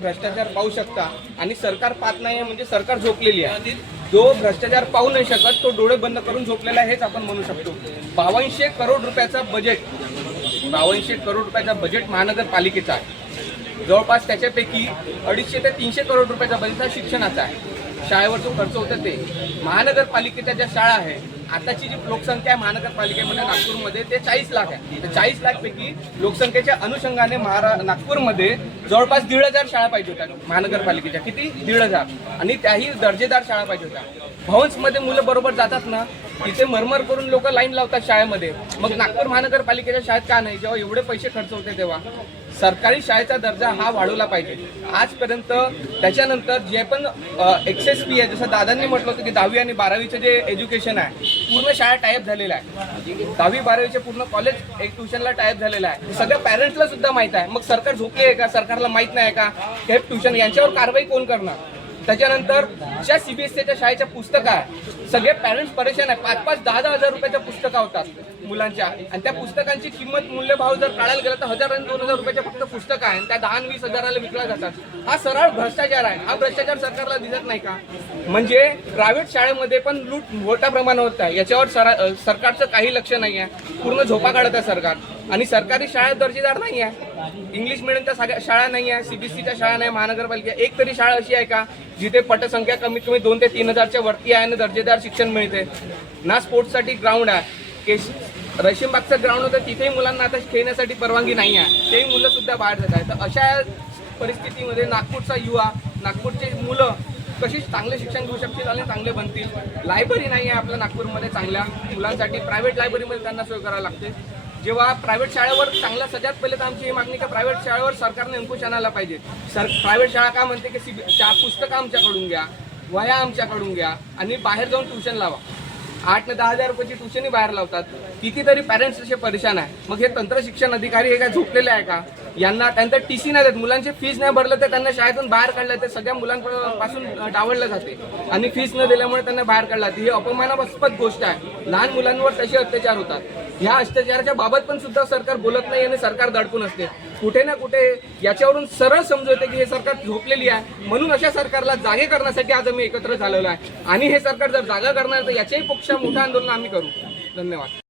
भ्रष्टाचार पाहू शकता आणि सरकार पाहत नाही म्हणजे सरकार झोपलेली आहे. जो भ्रष्टाचार पाहू नाही शकत तो डोळे बंद करून झोपलेला आहे हेच आपण म्हणू शकतो. बावनशे करोड रुपयाचा बजेट बावनशे करोड रुपयाचा बजेट महानगरपालिकेचा आहे. जवळपास त्याच्यापैकी अडीचशे ते तीनशे करोड रुपयाचा बजेट हा शिक्षणाचा आहे. शाळेवर जो खर्च होता ते. महानगरपालिकेच्या ज्या शाळा आहे आताची जी लोकसंख्या आहे महानगरपालिकेमध्ये नागपूरमध्ये ते चाळीस लाख आहे. तर चाळीस लाखपैकी लोकसंख्येच्या अनुषंगाने महारा नागपूरमध्ये जवळपास दीड हजार शाळा पाहिजे होत्या महानगरपालिकेच्या. किती? दीड हजार. आणि त्याही दर्जेदार शाळा पाहिजे होत्या. भवन्समध्ये मुलं बरोबर जातात ना तिथे मरमर करून लोक लाईन लावतात शाळेमध्ये. मग नागपूर महानगरपालिकेच्या शाळेत का नाही? जेव्हा एवढे पैसे खर्च होते तेव्हा. सरकारी शाळेचा दर्जा हा वाढवला पाहिजे. आजपर्यंत त्याच्यानंतर जे पण एक्सेस फी आहे जसं दादांनी म्हटलं होतं की दहावी आणि बारावीचं जे एज्युकेशन आहे पूर्ण शाळा टाईप झालेला आहे. दहावी बारावीचे पूर्ण कॉलेज एक ट्युशनला टाईप झालेला आहे. सगळ्या पॅरेंट्सला सुद्धा माहीत आहे. मग सरकार झोपले आहे का? सरकारला माहीत नाही का? हे ट्युशन यांच्यावर कारवाई कोण करणार? त्याच्यानंतर ज्या सीबीएसईच्या शाळेच्या पुस्तकं आहे सगळे पॅरेंट्स परेशान आहे पाच पाच दहा दहा हजार रुपयाच्या पुस्तकं होतात मुलांच्या. आणि त्या पुस्तकांची किंमत मूल्यभाव जर काढायला गेला तर हजार आणि दोन हजार रुपयाच्या फक्त पुस्तकं आहे आणि त्या दहा आणि वीस हजाराला विकल्या जातात. हा सरळ भ्रष्टाचार आहे. हा भ्रष्टाचार सरकारला दिसत नाही का? म्हणजे प्रायव्हेट शाळेमध्ये पण लूट मोठ्या प्रमाणावर होत आहे. याच्यावर सरा- सरकारचं काही लक्ष नाही आहे पूर्ण झोपा काढत आहे सरकार. आणि सरकारी शाळा दर्जेदार नाही आहे इंग्लिश मिडियमच्या सगळ्या शाळा नाही आहे सीबीएसईच्या शाळा नाही महानगरपालिका एक तरी शाळा अशी आहे का जिथे पटसंख्या कमीत कमी दोन ते तीन हजारच्या वरती आहे आणि दर्जेदार शिक्षण मिळते. ना स्पोर्ट्ससाठी ग्राउंड आहे. केश रेशीमबागचं ग्राउंड होतं तिथेही मुलांना आता खेळण्यासाठी परवानगी नाही आहे तेही मुलं सुद्धा बाहेर जात आहेत. तर अशा परिस्थितीमध्ये नागपूरचा युवा नागपूरचे मुलं कशी चांगले शिक्षण घेऊ शकतील आणि चांगले बनतील? लायब्ररी नाही आहे आपल्या नागपूरमध्ये चांगल्या. मुलांसाठी प्रायव्हेट लायब्ररीमध्ये त्यांना सोय करावी लागते. जेव्हा प्रायव्हेट शाळेवर चांगला सगळ्यात पहिले तर आमची ही मागणी का प्रायव्हेट शाळेवर सरकारने अंकुश आणायला पाहिजे. सर प्रायव्हेट शाळा का म्हणते की सी पुस्तकं आमच्याकडून घ्या वह्या आमच्याकडून घ्या आणि बाहेर जाऊन ट्युशन लावा. आठ ते दहा हजार रुपयाची ट्युशनही बाहेर लावतात. कितीतरी पॅरेंट्स असे परेशान आहे. मग हे तंत्र शिक्षण अधिकारी हे काय झोपलेले आहे का? यांना त्यांचं टी सी नाही देत. मुलांची फीस नाही भरलं तर त्यांना शाळेतून बाहेर काढलं ते सगळ्या मुलांपासून डावळलं जाते. आणि फीस न दिल्यामुळे त्यांना बाहेर काढला जाते. ही अपमानास्पद गोष्ट आहे. लहान मुलांवर तसे अत्याचार होतात. ह्या अत्याचाराच्या बाबत पण सुद्धा सरकार बोलत नाही आणि सरकार दडपून असते. कुठे ना कुठे याच्यावरून सरळ समजवते की हे सरकार झोपलेली आहे. म्हणून अशा सरकारला जागे करण्यासाठी आज आम्ही एकत्र झालेलो आहे. आणि हे सरकार जर जागा करणार तर याच्याही पेक्षा मोठं आंदोलन आम्ही करू. धन्यवाद.